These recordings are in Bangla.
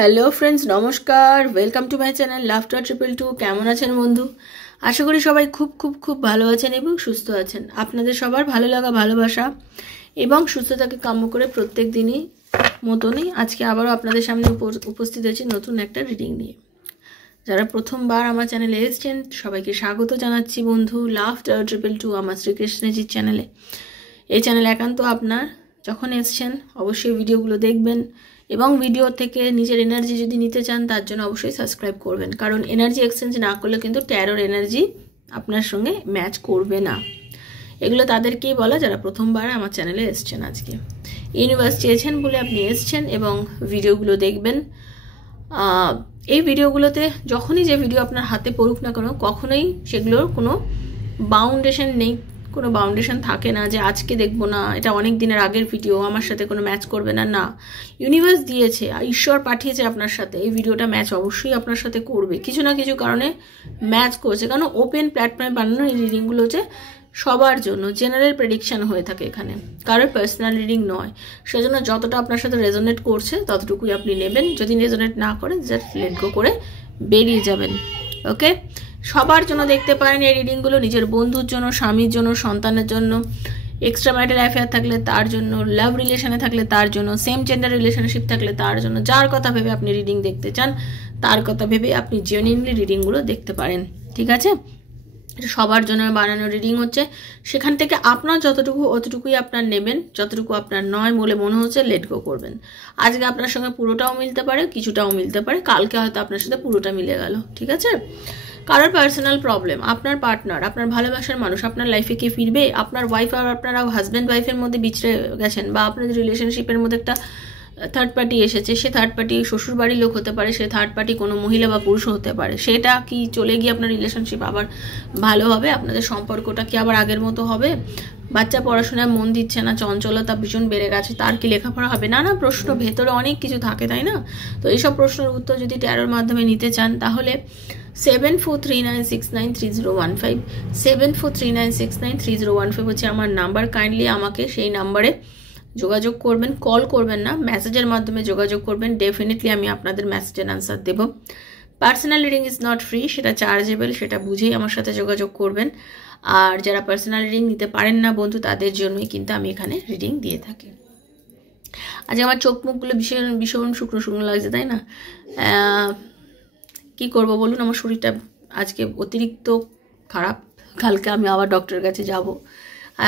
হ্যালো ফ্রেন্ডস, নমস্কার। Welcome to my channel laughter 222। কেমন আছেন বন্ধু? আশা করি সবাই খুব খুব খুব ভালো আছেন এবং সুস্থ আছেন। আপনাদের সবার ভালো লাগা, ভালোবাসা এবং সুস্থতাকে কাম্য করে প্রত্যেক দিনই মতনই আজকে আবারও আপনাদের সামনে উপস্থিত হয়েছি নতুন একটা রিডিং নিয়ে। যারা প্রথমবার আমার চ্যানেলে এসেছেন সবাইকে স্বাগত জানাচ্ছি বন্ধু। লাফটার 222 আমার শ্রীকৃষ্ণজির চ্যানেলে। এই চ্যানেল একান্ত আপনার। যখন এসছেন অবশ্যই ভিডিওগুলো দেখবেন এবং ভিডিও থেকে নিজের এনার্জি যদি নিতে চান তার জন্য অবশ্যই সাবস্ক্রাইব করবেন, কারণ এনার্জি এক্সচেঞ্জ না করলে কিন্তু ট্যারোর এনার্জি আপনার সঙ্গে ম্যাচ করবে না। এগুলো তাদেরকেই বলা যারা প্রথমবার আমার চ্যানেলে এসছেন। আজকে ইউনিভার্স চেয়েছেন বলে আপনি এসছেন এবং ভিডিওগুলো দেখবেন। এই ভিডিওগুলোতে যখনই যে ভিডিও আপনার হাতে পড়ুক না কেন, কখনোই সেগুলোর কোনো বাউন্ডেশন নেই, কোনো বাউন্ডেশন থাকে না যে আজকে দেখবো না, এটা অনেক দিনের আগের ভিডিও, আমার সাথে কোনো ম্যাচ করবে না। না, ইউনিভার্স দিয়েছে, ঈশ্বর পাঠিয়েছে আপনার সাথে, এই ভিডিওটা ম্যাচ অবশ্যই আপনার সাথে করবে, কিছু না কিছু কারণে ম্যাচ করছে। কারণ ওপেন প্ল্যাটফর্মে বানানো এই রিডিংগুলো হচ্ছে সবার জন্য জেনারেল প্রেডিকশন হয়ে থাকে, এখানে কারোর পার্সোনাল রিডিং নয়। সেজন্য যতটা আপনার সাথে রেজোনেট করছে ততটুকুই আপনি নেবেন, যদি রেজোনেট না করে জাস্ট লেট গো করে বেরিয়ে যাবেন। ওকে, সবার জন্য দেখতে পারেন এই রিডিংগুলো, নিজের বন্ধুর জন্য, স্বামীর জন্য, সন্তানের জন্য, এক্সট্রা ম্যারিটাল অ্যাফেয়ার থাকলে তার জন্য, লাভ রিলেশনে থাকলে তার জন্য, সেম জেন্ডার রিলেশনশিপ থাকলে তার জন্য। যার কথা ভেবে আপনি রিডিং দেখতে চান তার কথা ভেবে আপনি জেনুইনলি রিডিংগুলো দেখতে পারেন, ঠিক আছে? এটা সবার জন্য বানানো রিডিং হচ্ছে, সেখান থেকে আপনার যতটুকু অতটুকুই আপনার নেবেন, যতটুকু আপনার নয় বলে মনে হচ্ছে লেট গো করবেন। আজকে আপনার সঙ্গে পুরোটাও মিলতে পারে, কিছুটাও মিলতে পারে, কালকে হয়তো আপনার সাথে পুরোটা মিলে গেল, ঠিক আছে? কারোর পার্সোনাল প্রবলেম, আপনার পার্টনার, আপনার ভালোবাসার মানুষ আপনার লাইফে কে ফিরবে, আপনার ওয়াইফ আর আপনারা হাজব্যান্ড ওয়াইফের মধ্যে বিছড়ে গেছেন, বা আপনাদের রিলেশনশিপের মধ্যে একটা থার্ড পার্টি এসেছে, সে থার্ড পার্টি শ্বশুর বাড়ির লোক হতে পারে, সে থার্ড পার্টি কোনো মহিলা বা পুরুষও হতে পারে। সেটা কি চলে গিয়ে আপনার রিলেশনশিপ আবার ভালো হবে? আপনাদের সম্পর্কটা কি আবার আগের মতো হবে? বাচ্চা পড়াশোনায় মন দিচ্ছে না, চঞ্চলতা ভীষণ বেড়ে গেছে, তার কি লেখাপড়া হবে? নানা প্রশ্ন, ভেতরে অনেক কিছু থাকে, তাই না? তো এইসব প্রশ্নের উত্তর যদি ট্যারোর মাধ্যমে নিতে চান তাহলে 7439693015 7439693015 হচ্ছে আমার নাম্বার। কাইন্ডলি আমাকে সেই নাম্বারে যোগাযোগ করবেন, কল করবেন না, মেসেজের মাধ্যমে যোগাযোগ করবেন। ডেফিনেটলি আমি আপনাদের মেসেজের আনসার দেব। Personal reading is not free, সেটা চার্জেবল, সেটা বুঝেই আমার সাথে যোগাযোগ করবেন। আর যারা পার্সোনাল রিডিং নিতে পারেন না বন্ধু, তাদের জন্যই কিন্তু আমি এখানে রিডিং দিয়ে থাকি। আজ আমার চোখ মুখগুলো ভীষণ ভীষণ শুকনো শুকনো লাগছে, তাই না? কি করব বলুন, আমার শরীরটা আজকে অতিরিক্ত খারাপ। কালকে আমি আবার ডক্টরের কাছে যাব।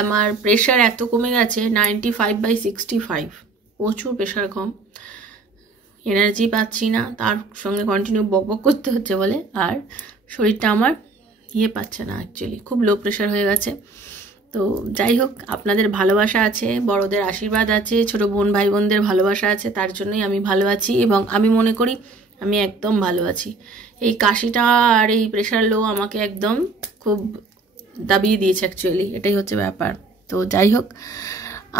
আমার প্রেশার এত কমে গেছে 95/65, প্রচুর প্রেশার কম, এনার্জি পাচ্ছি না, তার সঙ্গে কন্টিনিউ বকবক করতে হচ্ছে বলে, আর শরীরটা আমার পাচ্ছে না, অ্যাকচুয়ালি খুব লো প্রেশার হয়ে গেছে। তো যাই হোক, আপনাদের ভালোবাসা আছে, বড়দের আশীর্বাদ আছে, ছোট বোন ভাই বোনদের ভালোবাসা আছে, তার জন্যই আমি ভালো আছি এবং আমি মনে করি আমি একদম ভালো আছি। এই কাশিটা আর এই প্রেশার লো আমাকে একদম খুব দাবিয়ে দিয়েছে, অ্যাকচুয়ালি এটাই হচ্ছে ব্যাপার। তো যাই হোক,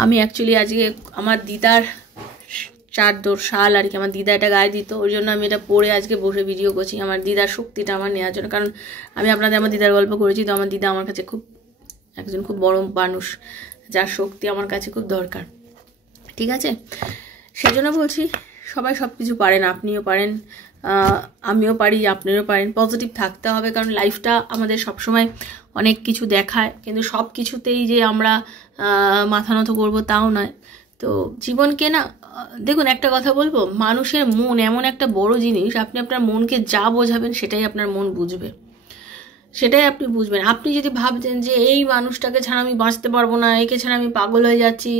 আমি অ্যাকচুয়ালি আজকে আমার দিদার শাল আর কি, আমার দিদা এটা গায়ে দিত, ওই জন্য আমি এটা পরে আজকে বসে ভিডিও করছি, আমার দিদার শক্তিটা আমার নেওয়ার জন্য। কারণ আমি আপনাদের আমার দিদার গল্প করেছি, তো আমার দিদা আমার কাছে খুব একজন খুব বড় মানুষ, যার শক্তি আমার কাছে খুব দরকার, ঠিক আছে? সেই জন্য বলছি, সবাই সব কিছু পারেন, আপনিও পারেন, আমিও পারি, আপনিও পারেন। পজিটিভ থাকতে হবে, কারণ লাইফটা আমাদের সবসময় অনেক কিছু দেখায়, কিন্তু সব কিছুতেই যে আমরা মাথা নত করবো তাও নয়। তো জীবনকে না, দেখুন একটা কথা বলবো, মানুষের মন এমন একটা বড় জিনিস, আপনি আপনার মনকে যা বোঝাবেন সেটাই আপনার মন বুঝবে, সেটাই আপনি বুঝবেন। আপনি যদি ভাবছেন যে এই মানুষটাকে ছাড়া আমি বাঁচতে পারবো না, একে ছাড়া আমি পাগল হয়ে যাচ্ছি,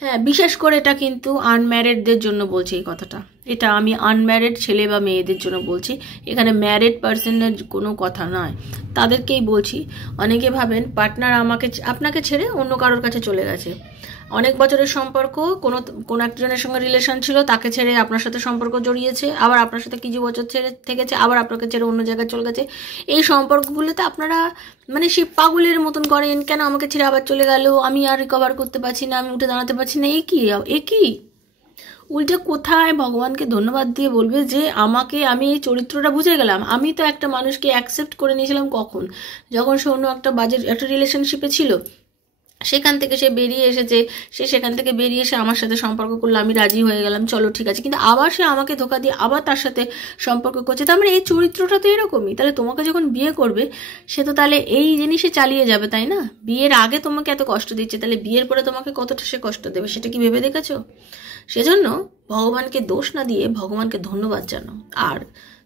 হ্যাঁ, বিশেষ করে এটা কিন্তু আনম্যারিডদের জন্য বলছি এই কথাটা, এটা আমি আনম্যারিড ছেলে বা মেয়েদের জন্য বলছি, এখানে ম্যারিড পার্সনের কোনো কথা নয়, তাদেরকেই বলছি। অনেকে ভাবেন পার্টনার আপনাকে ছেড়ে অন্য কারোর কাছে চলে গেছে, অনেক বছরের সম্পর্ক, কোনো একজনের সঙ্গে রিলেশন ছিল, তাকে ছেড়ে আপনার সাথে সম্পর্ক জড়িয়েছে, আবার আপনার সাথে কিছু বছর ছেড়ে থেকেছে, আবার আপনাকে ছেড়ে অন্য জায়গায় চলে গেছে। এই সম্পর্কগুলোতে আপনারা মানে সেই পাগলের মতন করেন, কেন আমাকে ছেড়ে আবার চলে গেল, আমি আর রিকভার করতে পারছি না, আমি উঠে দাঁড়াতে পারছি না, এ কি উল্টে কোথায় ভগবানকে ধন্যবাদ দিয়ে বলবে যে আমি এই চরিত্রটা বুঝে গেলাম। আমি তো একটা মানুষকে অ্যাকসেপ্ট করে নিয়েছিলাম কখন, যখন সে অন্য একটা বাজে একটা রিলেশনশিপে ছিল, সেখান থেকে সে বেরিয়ে এসেছে, সে সেখান থেকে বেরিয়ে এসে আমার সাথে সম্পর্ক করলো, আমি রাজি হয়ে গেলাম, চলো ঠিক আছে, কিন্তু আবার সে আমাকে ধোকা দিয়ে আবার তার সাথে সম্পর্ক করছে। তার মানে এই চরিত্রটা তো এরকমই। তাহলে তোমাকে যখন বিয়ে করবে সে তো তাহলে এই জিনিসে চালিয়ে যাবে, তাই না? বিয়ের আগে তোমাকে এত কষ্ট দিচ্ছে, তাহলে বিয়ের পরে তোমাকে কতটা সে কষ্ট দেবে সেটা কি ভেবে দেখেছো? সেজন্য ভগবানকে দোষ না দিয়ে ভগবানকে ধন্যবাদ জানাও। আর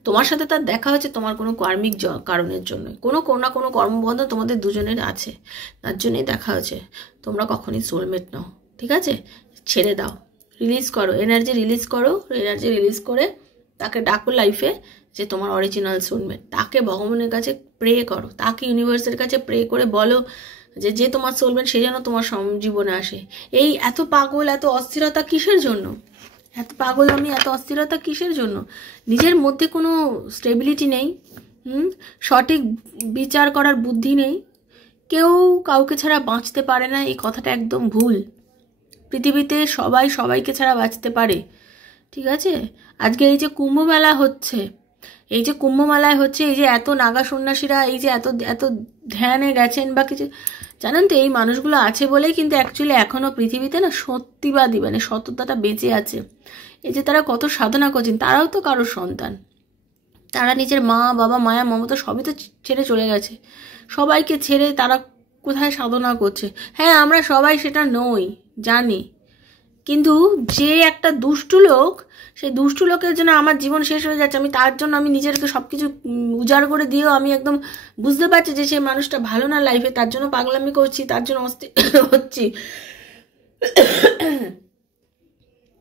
তোমার সাথে তার দেখা হয়েছে তোমার কোনো কার্মিক কারণের জন্য, কোনো না কোনো কর্মবন্ধন তোমাদের দুজনের আছে, তার জন্যই দেখা হয়েছে। তোমরা কখনই সোলমেট নাও, ঠিক আছে? ছেড়ে দাও, রিলিজ করো, এনার্জি রিলিজ করো, এনার্জি রিলিজ করে তাকে ডাকো লাইফে যে তোমার অরিজিনাল সোলমেট। তাকে ভগবানের কাছে প্রে করো, তাকে ইউনিভার্সের কাছে প্রে করে বলো যে তোমার সোলমেট সে যেন তোমার জীবনে আসে। এই এত পাগল, এত অস্থিরতা কিসের জন্য? এত পাগল আমি, এত অস্থিরতা কিসের জন্য? নিজের মধ্যে কোনো স্টেবিলিটি নেই, সঠিক বিচার করার বুদ্ধি নেই, কেউ কাউকে ছাড়া বাঁচতে পারে না, এই কথাটা একদম ভুল। পৃথিবীতে সবাই সবাইকে ছাড়া বাঁচতে পারে, ঠিক আছে? আজকে এই যে কুম্ভ মেলা হচ্ছে, এই যে কুম্ভ মেলায় হচ্ছে, এই যে এত নাগা সন্ন্যাসীরা এই যে এত এত ধ্যানে গেছেন বা কিছু, জানেন তো এই মানুষগুলো আছে বলেই কিন্তু অ্যাকচুয়ালি এখনও পৃথিবীতে না সত্যিবাদী মানে সততাটা বেঁচে আছে। এই যে তারা কত সাধনা করছেন, তারাও তো কারোর সন্তান, তারা নিজের মা বাবা মায়া মমতা সবই তো ছেড়ে চলে গেছে, সবাইকে ছেড়ে তারা কোথায় সাধনা করছে। হ্যাঁ, আমরা সবাই সেটা নই জানি, কিন্তু যে একটা দুষ্টু লোক, সেই দুষ্টু লোকের জন্য আমার জীবন শেষ হয়ে যাচ্ছে, আমি তার জন্য আমি নিজেকে সব কিছু উজাড় করে দিয়েও আমি একদম বুঝতে পারছি যে সেই মানুষটা ভালো না লাইফে, তার জন্য পাগলামি করছি, তার জন্য হচ্ছি,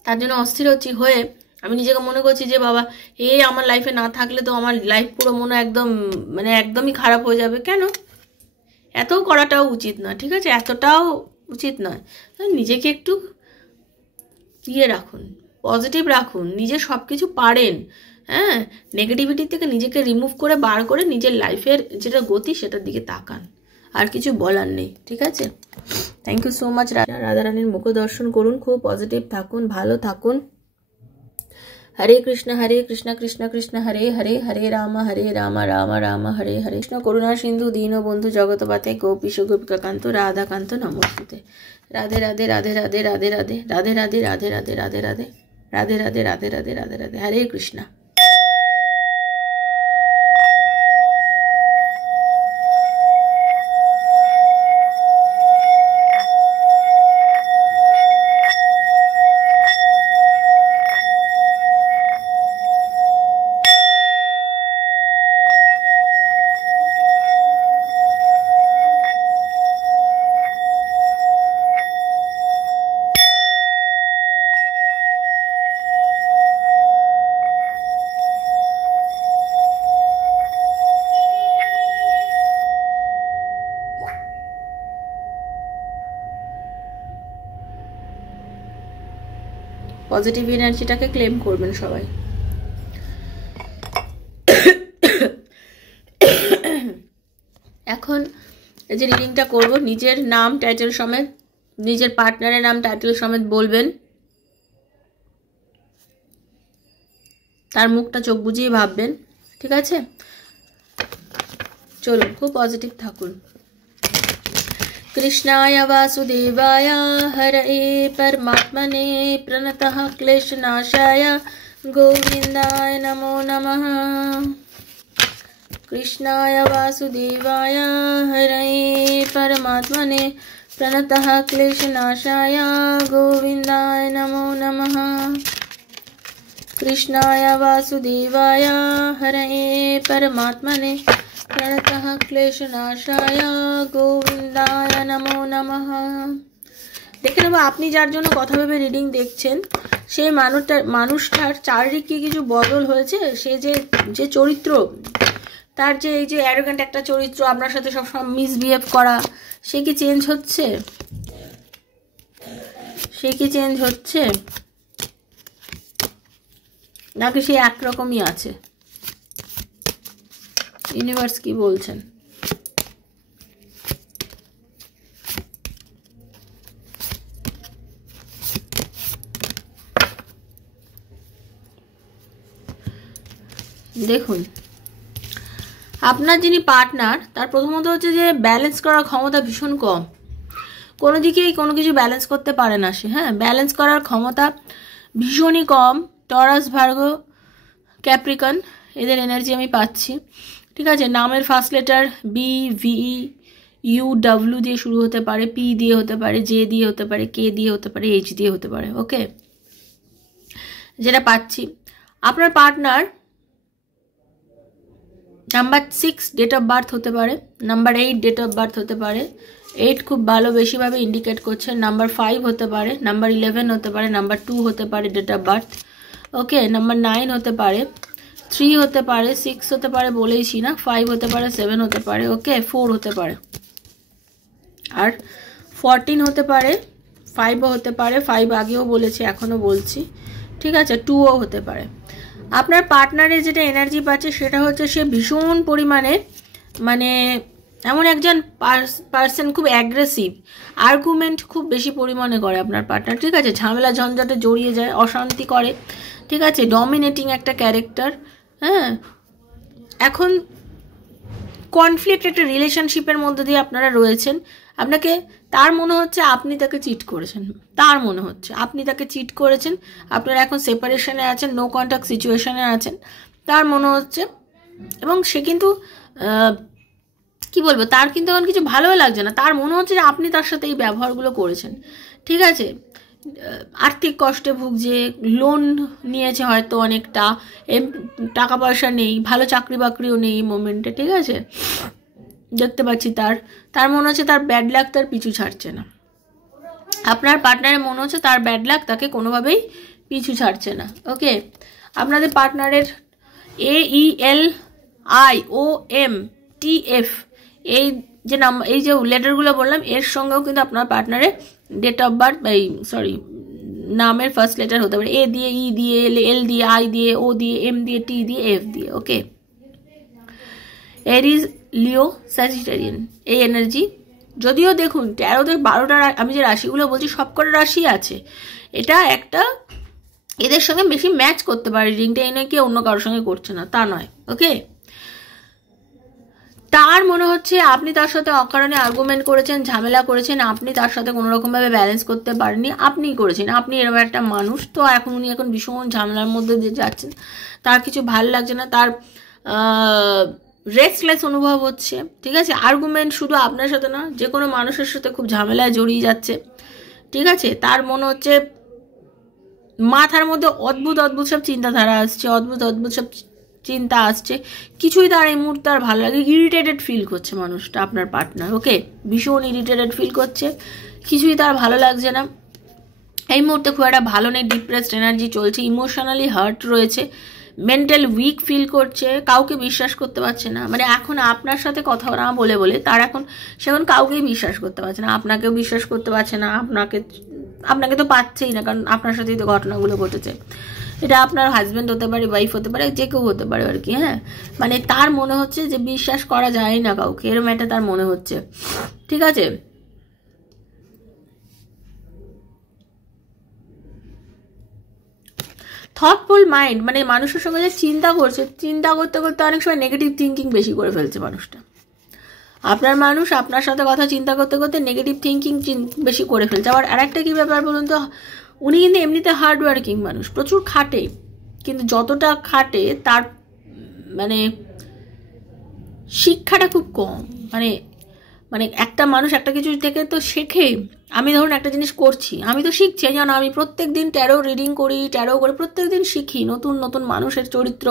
তার জন্য অস্থির হচ্ছি হয়ে আমি নিজেকে মনে করছি যে বাবা এই আমার লাইফে না থাকলে তো আমার লাইফ পুরো মনে একদম মানে একদমই খারাপ হয়ে যাবে। কেন? এত করাটাও উচিত নয়, ঠিক আছে? এতটাও উচিত নয়। নিজেকে একটু দিয়ে রাখুন, পজিটিভ রাখুন, নিজে সব কিছু পারেন। হ্যাঁ, নেগেটিভিটি থেকে নিজেকে রিমুভ করে বার করে নিজের লাইফের যেটা গতি সেটার দিকে তাকান, আর কিছু বলার নেই, ঠিক আছে? Thank you so much. রাধারানীর মুখ দর্শন করুন, খুব পজিটিভ থাকুন, ভালো থাকুন। হরে কৃষ্ণ কৃষ্ণ কৃষ্ণ হরে হরে, হরে রাম রাম রাম হরে হরে। কৃষ্ণ করুণা সিন্ধু দীনবন্ধু জগৎপতে গোপীশ গোপিকাকান্ত রাধাকান্ত নমস্তুতে। রাধে রাধে রাধে রাধে রাধে রাধে রাধে রাধে রাধে রাধে রাধে রাধে রাধে রাধে রাধে রাধে রাধে রাধে। হরে কৃষ্ণ। পজিটিভ এনার্জিটাকে ক্লেম করবেন সবাই। এখন এই যে রিডিংটা করব, নিজের নাম টাইটেল সমেত, নিজের পার্টনারের নাম টাইটেল সমেত বলবেন, তার মুখটা চোখ বুজিয়ে ভাববেন, ঠিক আছে? চলুন, খুব পজিটিভ থাকুন। कृष्णाय वासुदेवाय हरये परमात्मने प्रणतः क्लेशनाशाय गोविन्दाय नमो नमः। कृष्णाय वासुदेवाय हरये परमात्मने प्रणतः क्लेशनाशाय गोविन्दाय नमो नमः। कृष्णाय वासुदेवाय हरये परमात्मने प्रणतः क्लेशनाशाय गोविन्दाय नमो नमः। দেখে নেবো আপনি যার জন্য কথা ভেবে রিডিং দেখছেন সেই মানুষটার চারিত্রিক কি কিছু বদল হয়েছে, সে যে চরিত্র, তার যে এই যে অ্যারোগ্যান্ট একটা চরিত্র, আপনার সাথে সবসময় মিসবিহেভ করা, সে কি চেঞ্জ হচ্ছে? সে কি চেঞ্জ হচ্ছে নাকি সে একরকমই আছে? ইউনিভার্স কি বলছেন? দেখুন, আপনার যিনি পার্টনার তার প্রথমত হচ্ছে যে ব্যালেন্স করার ক্ষমতা ভীষণ কম, কোনো দিকেই কোনো কিছু ব্যালেন্স করতে পারে না সে, হ্যাঁ, ব্যালেন্স করার ক্ষমতা ভীষণই কম। টরাস, ভার্গো, ক্যাপ্রিকন, এদের এনার্জি আমি পাচ্ছি। ঠিক আছে, নামের first letter B, V, U, W দিয়ে শুরু হতে পারে, পি দিয়ে হতে পারে, জে দিয়ে হতে পারে, কে দিয়ে হতে পারে, এইচ দিয়ে হতে পারে। ওকে, যেটা পাচ্ছি আপনার partner number 6 date of birth হতে পারে, নাম্বার 8 ডেট অফ বার্থ হতে পারে। 8 খুব ভালো, বেশিভাবে ইন্ডিকেট করছে। নাম্বার 5 হতে পারে, নাম্বার 11 হতে পারে, নাম্বার 2 হতে পারে date of birth. Okay, number 9 হতে পারে, 3 হতে পারে, 6 হতে পারে, বলেইছি না, 5 হতে পারে, 7 হতে পারে। ওকে, 4 হতে পারে, আর 14 হতে পারে, 5ও হতে পারে, 5 আগেও বলেছি এখনও বলছি। ঠিক আছে, 2ও হতে পারে। আপনার পার্টনারের যেটা এনার্জি পাচ্ছে সেটা হচ্ছে সে ভীষণ পরিমাণে মানে এমন একজন পার্সন, খুব অ্যাগ্রেসিভ, আর্গুমেন্ট খুব বেশি পরিমাণে করে আপনার পার্টনার। ঠিক আছে, ঝামেলা ঝঞ্ঝাটে জড়িয়ে যায়, অশান্তি করে। ঠিক আছে, ডমিনেটিং একটা ক্যারেক্টার। হ্যাঁ, এখন কনফ্লিক্ট একটা রিলেশনশিপের মধ্যে দিয়ে আপনারা রয়েছেন। আপনাকে তার মনে হচ্ছে আপনি তাকে চিট করেছেন, তার মনে হচ্ছে আপনি তাকে চিট করেছেন। আপনারা এখন সেপারেশনে আছেন, নো কন্ট্যাক্ট সিচুয়েশনে আছেন, তার মনে হচ্ছে। এবং সে কিন্তু কি বলবো, তার কিন্তু এখন কিছু ভালোও লাগছে না, তার মনে হচ্ছে যে আপনি তার সাথে এই ব্যবহারগুলো করেছেন। ঠিক আছে, আর্থিক কষ্টে ভুগছে, লোন নিয়েছে হয়তো অনেকটা, টাকা পয়সা নেই, ভালো চাকরি বাকরিও নেই এই মোমেন্টে। ঠিক আছে, দেখতে পাচ্ছি তার মনে হচ্ছে তার ব্যাড লাক তার পিছু ছাড়ছে না। আপনার পার্টনারের মনে হচ্ছে তার ব্যাড লাক তাকে কোনোভাবেই পিছু ছাড়ছে না। ওকে, আপনাদের পার্টনারের AELIOMTF এই যে নাম্বার, এই যে লেটারগুলো বললাম, এর সঙ্গেও কিন্তু আপনার পার্টনারের ডেট অফ বার্থ, নামের ফার্স্ট লেটার হতে পারে। এ দিয়ে, ই দিয়ে, এল দিয়ে, আই দিয়ে, ও দিয়ে, এম দিয়ে, টি দিয়ে, এফ দিয়ে। ওকে, এরিজ, লিও, স্যাজিটেরিয়ান এই এনার্জি। যদিও দেখুন 13 থেকে 12টা আমি যে রাশিগুলো বলছি সবকটা রাশি আছে, এটা একটা এদের সঙ্গে বেশি ম্যাচ করতে পারে। রিডিংটা এই নয় কি অন্য কারোর সঙ্গে করছে না, তা নয়। ওকে, তার মনে হচ্ছে আপনি তার সাথে অকারণে আর্গুমেন্ট করেছেন, ঝামেলা করেছেন, আপনি তার সাথে কোনো রকমভাবে ব্যালেন্স করতে পারেননি, আপনিই করেছেন। আপনি এরকম একটা মানুষ, তো এখন উনি এখন ভীষণ ঝামেলার মধ্যে দিয়ে যাচ্ছেন, তার কিছু ভালো লাগছে না, তার রেস্টলেস অনুভব হচ্ছে। ঠিক আছে, আর্গুমেন্ট শুধু আপনার সাথে না, যে কোনো মানুষের সাথে খুব ঝামেলায় জড়িয়ে যাচ্ছে। ঠিক আছে, তার মনে হচ্ছে মাথার মধ্যে অদ্ভুত অদ্ভুত সব চিন্তাধারা আসছে, অদ্ভুত অদ্ভুত সব চিন্তা আসছে, কিছুই তার এই মুহূর্তে আর ভালো লাগে। ইরিটেটেড ফিল করছে মানুষটা, আপনার পার্টনার। ওকে, ভীষণ ইরিটেটেড ফিল করছে, কিছুই তার ভালো লাগছে না এই মুহূর্তে, খুব একটা ভালো নেই, ডিপ্রেসড এনার্জি চলছে, ইমোশনালি হার্ট রয়েছে, মেন্টাল উইক ফিল করছে, কাউকে বিশ্বাস করতে পারছে না। মানে এখন আপনার সাথে কথা না বলে বলে তার এখন সেখন কাউকেই বিশ্বাস করতে পারছে না, আপনাকেও বিশ্বাস করতে পারছে না, আপনাকে তো পাচ্ছেই না, কারণ আপনার সাথেই তো ঘটনাগুলো ঘটেছে। এটা আপনার হাজব্যান্ড হতে পারে, ওয়াইফ হতে পারে, যে কেউ হতে পারে আর কি। হ্যাঁ, মানে তার মনে হচ্ছে যে বিশ্বাস করা যায় না কাউকে, এরকম একটা তার মনে হচ্ছে। ঠিক আছে, থটফুল মাইন্ড, মানে মানুষের সঙ্গে যে চিন্তা করছে, চিন্তা করতে করতে অনেক সময় নেগেটিভ থিঙ্কিং বেশি করে ফেলছে মানুষটা। আপনার মানুষ আপনার সাথে কথা চিন্তা করতে করতে নেগেটিভ থিঙ্কিং বেশি করে ফেলছে। আবার আরেকটা কি ব্যাপার বলুন তো, উনি কিন্তু এমনিতে হার্ড ওয়ার্কিং মানুষ, প্রচুর খাটে, কিন্তু যতটা খাটে তার মানে শিক্ষাটা খুব কম। মানে মানে একটা মানুষ একটা কিছু থেকে তো শেখে। আমি ধরুন একটা জিনিস করছি, আমি তো শিখছি, জানো আমি প্রত্যেক দিন ট্যারো রিডিং করি, ট্যারো করে প্রত্যেক দিন শিখি, নতুন নতুন মানুষের চরিত্র,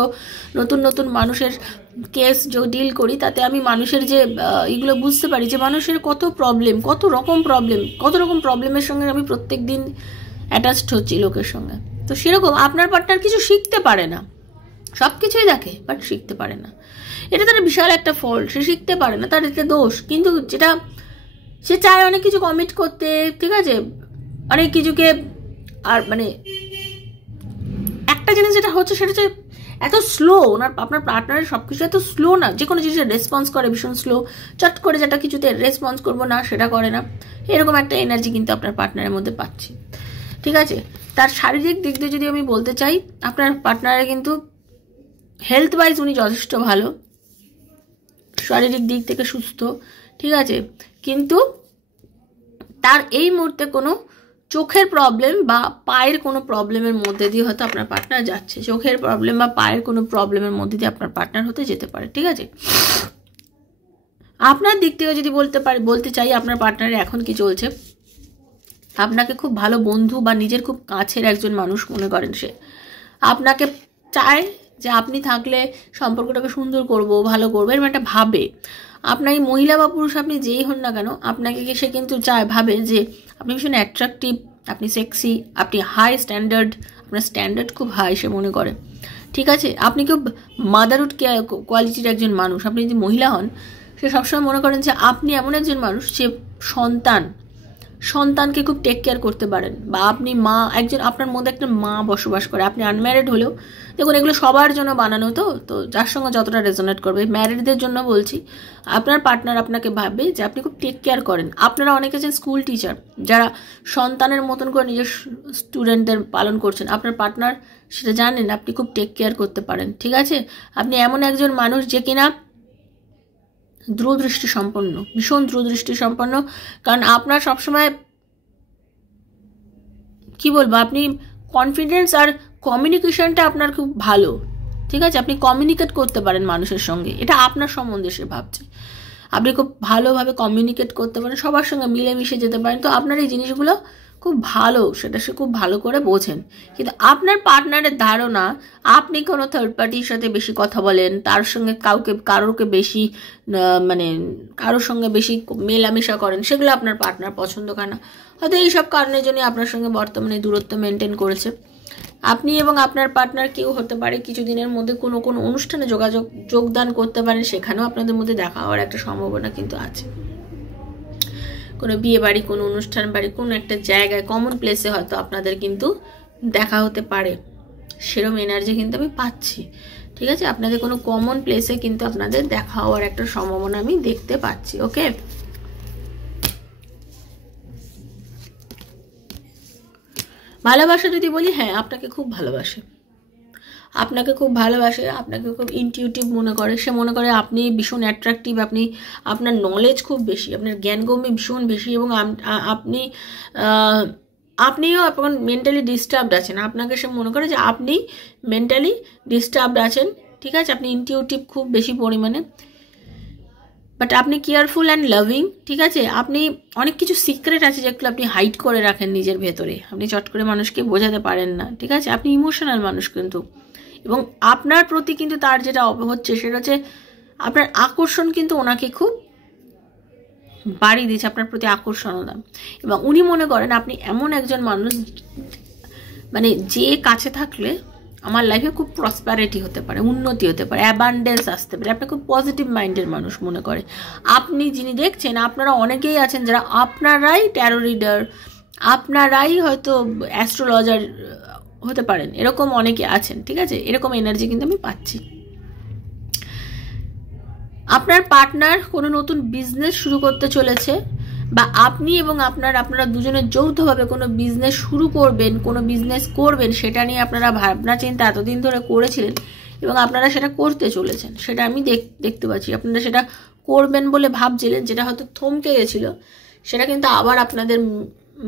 নতুন নতুন মানুষের কেস যে ডিল করি, তাতে আমি মানুষের যে এগুলো বুঝতে পারি যে মানুষের কত প্রবলেম, কত রকম প্রবলেমের সঙ্গে আমি প্রত্যেক দিন অ্যাটাচড হচ্ছি লোকের সঙ্গে। তো সেরকম আপনার পার্টনার কিছু শিখতে পারে না, সব কিছুই দেখে বাট শিখতে পারে না, এটা তার বিশাল একটা ফল্ট। সে শিখতে পারে না, তার এটা দোষ। কিন্তু যেটা সে চায় অনেক কিছু কমিট করতে, ঠিক আছে, অনেক কিছুকে, আর মানে একটা জিনিস যেটা হচ্ছে সেটা হচ্ছে এত স্লো, আপনার পার্টনারের সব কিছু এত স্লো না, যে কোনো জিনিসের রেসপন্স করে ভীষণ স্লো, চট করে যেটা কিছুতে রেসপন্স করবো না সেটা করে না, এরকম একটা এনার্জি কিন্তু আপনার পার্টনারের মধ্যে পাচ্ছি। ঠিক আছে, তার শারীরিক দিক দিয়ে যদি আমি বলতে চাই, আপনার পার্টনারের কিন্তু হেলথ ওয়াইজ উনি যথেষ্ট ভালো, শারীরিক দিক থেকে সুস্থ। ঠিক আছে, কিন্তু তার এই মুহূর্তে কোনো চোখের প্রবলেম বা পায়ের কোনো প্রবলেমের মধ্যে দিয়ে হয়তো আপনার পার্টনার যাচ্ছে, চোখের প্রবলেম বা পায়ের কোনো প্রবলেমের মধ্যে দিয়ে আপনার পার্টনার হতে যেতে পারে, ঠিক আছে। আপনার দিক থেকে যদি বলতে চাই আপনার পার্টনারের এখন কি চলছে, আপনাকে খুব ভালো বন্ধু বা নিজের খুব কাছের একজন মানুষ মনে করেন, সে আপনাকে চায় যে আপনি থাকলে সম্পর্কটাকে সুন্দর করব, ভালো করবো, এরকম একটা ভাবে। আপনার এই মহিলা বা পুরুষ আপনি যেই হন না কেন, আপনাকে সে কিন্তু চায়, ভাবে যে আপনি ভীষণ অ্যাট্রাকটিভ, আপনি সেক্সি, আপনি হাই স্ট্যান্ডার্ড, আপনার স্ট্যান্ডার্ড খুব হাই সে মনে করে, ঠিক আছে। আপনি খুব মাদারহুড কোয়ালিটির একজন মানুষ। আপনি যদি মহিলা হন, সে সবসময় মনে করেন যে আপনি এমন একজন মানুষ যে সন্তানকে খুব টেক কেয়ার করতে পারেন, বা আপনি মা, একজন আপনার মধ্যে একটা মা বসবাস করে। আপনি আনম্যারিড হলেও দেখুন, এগুলো সবার জন্য বানানো, তো যার সঙ্গে যতটা রেজোনেট করবে। ম্যারিডদের জন্য বলছি, আপনার পার্টনার আপনাকে ভাববে যে আপনি খুব টেক কেয়ার করেন। আপনারা অনেকে আছেন স্কুল টিচার, যারা সন্তানের মতন করে নিজের স্টুডেন্টদের পালন করছেন। আপনার পার্টনার সেটা জানেন আপনি খুব টেক কেয়ার করতে পারেন, ঠিক আছে। আপনি এমন একজন মানুষ যে কিনা দূরদৃষ্টি সম্পন্ন, ভীষণ দূরদৃষ্টি সম্পন্ন, কারণ আপনার সবসময় কি বলবো, আপনি কনফিডেন্স আর কমিউনিকেশনটা আপনার খুব ভালো, ঠিক আছে। আপনি কমিউনিকেট করতে পারেন মানুষের সঙ্গে, এটা আপনার সম্বন্ধে সে ভাবছে। আপনি খুব ভালোভাবে কমিউনিকেট করতে পারেন, সবার সঙ্গে মিলেমিশে যেতে পারেন। তো আপনার এই জিনিসগুলো খুব ভালো, সেটা সে খুব ভালো করে বোঝেন। কিন্তু আপনার পার্টনারের ধারণা আপনি কোনো থার্ড পার্টির সাথে বেশি কথা বলেন, তার সঙ্গে কারোকে বেশি মানে কারোর সঙ্গে বেশি মেলামেশা করেন, সেগুলো আপনার পার্টনার পছন্দ করে না। হয়তো এইসব কারণের জন্য আপনার সঙ্গে বর্তমানে দূরত্ব মেনটেন করেছে। আপনি এবং আপনার পার্টনার কেউ হতে পারে কিছুদিনের মধ্যে কোনো অনুষ্ঠানে যোগদান করতে পারেন, সেখানেও আপনাদের মধ্যে দেখা হওয়ার একটা সম্ভাবনা কিন্তু আছে। কোনো বিয়ে বাড়ি, কোনো অনুষ্ঠান বাড়ি, কোনো একটা জায়গায়, কমন প্লেসে হয়তো আপনাদের কিন্তু দেখা হতে পারে, সেরকম এনার্জি কিন্তু আমি পাচ্ছি, ঠিক আছে। আপনাদের কোনো কমন প্লেসে কিন্তু আপনাদের দেখা হওয়ার একটা সম্ভাবনা আমি দেখতে পাচ্ছি, ওকে। ভালোবাসা যদি বলি, হ্যাঁ আপনাকে খুব ভালোবাসে, আপনাকে খুব ইনটিউটিভ মনে করে। সে মনে করে আপনি ভীষণ অ্যাট্রাকটিভ, আপনার নলেজ খুব বেশি, আপনার জ্ঞানগম্যি ভীষণ বেশি, এবং আপনিও এখন মেন্টালি ডিস্টার্বড আছেন। আপনাকে সে মনে করে যে আপনি মেন্টালি ডিস্টার্বড আছেন, ঠিক আছে। আপনি ইনটিউটিভ খুব বেশি পরিমাণে, বাট আপনি কেয়ারফুল অ্যান্ড লাভিং, ঠিক আছে। আপনি অনেক কিছু সিক্রেট আছে যেগুলো আপনি হাইড করে রাখেন নিজের ভেতরে, আপনি চট করে মানুষকে বোঝাতে পারেন না, ঠিক আছে। আপনি ইমোশনাল মানুষ কিন্তু, এবং আপনার প্রতি কিন্তু তার যেটা হচ্ছে সেটা হচ্ছে আপনার আকর্ষণ কিন্তু ওনাকে খুব বাড়িয়ে দিয়েছে, আপনার প্রতি আকর্ষণতা। এবং উনি মনে করেন আপনি এমন একজন মানুষ, মানে যে কাছে থাকলে আমার লাইফে খুব প্রসপারিটি হতে পারে, উন্নতি হতে পারে, অ্যাবান্ডেন্স আসতে পারে। আপনি খুব পজিটিভ মাইন্ডের মানুষ মনে করে। আপনি যিনি দেখছেন, আপনারা অনেকেই আছেন যারা আপনারাই ট্যারো রিডার, আপনারাই হয়তো অ্যাস্ট্রোলজার হতে পারেন, এরকম অনেকে আছেন, ঠিক আছে। এরকম এনার্জি কিন্তু আমি পাচ্ছি। আপনার পার্টনার কোনো নতুন বিজনেস শুরু করতে চলেছে, বা আপনি এবং আপনারা দুজনে যৌথভাবে কোনো বিজনেস শুরু করবেন, কোনো বিজনেস করবেন, সেটা নিয়ে আপনারা ভাবনা চিন্তা এতদিন ধরে করেছিলেন এবং আপনারা সেটা করতে চলেছেন, সেটা আমি দেখতে পাচ্ছি। আপনারা সেটা করবেন বলে ভাবছিলেন, যেটা হয়তো থমকে গেছিল, সেটা কিন্তু আবার আপনাদের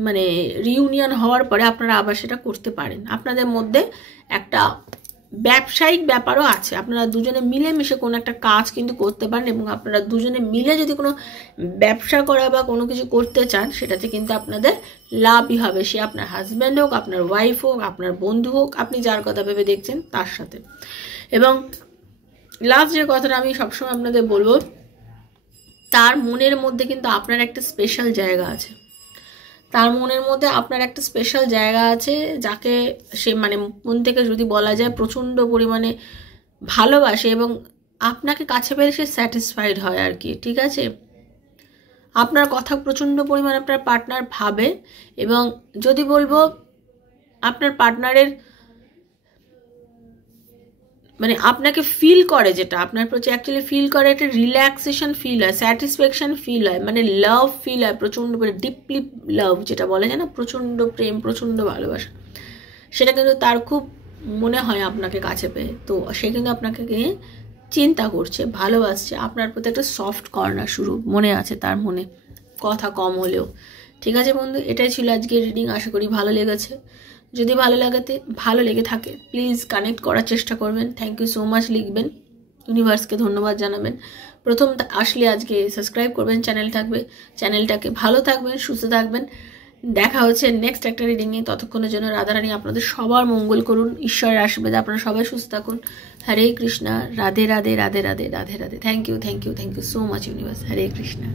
মানে রিউনিয়ন হওয়ার পরে আপনারা আবার সেটা করতে পারেন। আপনাদের মধ্যে একটা ব্যবসায়িক ব্যাপারও আছে, আপনারা দুজনে মিলেমিশে কোনো একটা কাজ কিন্তু করতে পারেন, এবং আপনারা দুজনে মিলে যদি কোনো ব্যবসা করা বা কোনো কিছু করতে চান, সেটাতে কিন্তু আপনাদের লাভই হবে। সে আপনার হাজব্যান্ড হোক, আপনার ওয়াইফ হোক, আপনার বন্ধু হোক, আপনি যার কথা ভেবে দেখছেন তার সাথে। এবং লাস্ট যে কথাটা আমি সবসময় আপনাদের বলবো, তার মনের মধ্যে কিন্তু আপনার একটা স্পেশাল জায়গা আছে, তার মনের মধ্যে আপনার একটা স্পেশাল জায়গা আছে, যাকে সে মানে মন থেকে যদি বলা যায় প্রচণ্ড পরিমাণে ভালোবাসে, এবং আপনাকে কাছে পেলে সে স্যাটিসফাইড হয় আর কি, ঠিক আছে। আপনার কথা প্রচণ্ড পরিমাণে আপনার পার্টনার ভাবে, এবং যদি বলবো আপনার পার্টনারের মানে আপনাকে ফিল করে, যেটা আপনার প্রতি অ্যাকচুয়ালি ফিল করে, একটা রিল্যাক্সেশন ফিল হয়, স্যাটিসফ্যাকশন ফিল হয়, মানে লাভ ফিল হয়, প্রচণ্ড করে ডিপলি লাভ যেটা বলা যায় না, প্রচণ্ড প্রেম, প্রচণ্ড ভালোবাসা, সেটা কিন্তু তার খুব মনে হয় আপনাকে কাছে পেয়ে। তো সে কিন্তু আপনাকে চিন্তা করছে, ভালোবাসছে, আপনার প্রতি একটা সফট কর্নার শুরু মনে আছে তার মনে, কথা কম হলেও, ঠিক আছে বন্ধু, এটাই ছিল আজকের রিডিং। আশা করি ভালো লেগেছে। যদি ভালো লেগে থাকে প্লিজ কানেক্ট করার চেষ্টা করবেন। থ্যাংক ইউ সো মাচ লিখবেন, ইউনিভার্সকে ধন্যবাদ জানাবেন। প্রথম আসলে আজকে সাবস্ক্রাইব করবেন চ্যানেলটাকে। ভালো থাকবেন, সুস্থ থাকবেন। দেখা হচ্ছে নেক্সট একটা রিডিংয়ে। ততক্ষণের জন্য রাধারানী আপনাদের সবার মঙ্গল করুন, ঈশ্বরের আশীর্বাদে আপনারা সবাই সুস্থ থাকুন। Hare Krishna, Radhe Radhe Radhe Radhe Radhe Radhe. Thank you so much universe. Hare Krishna.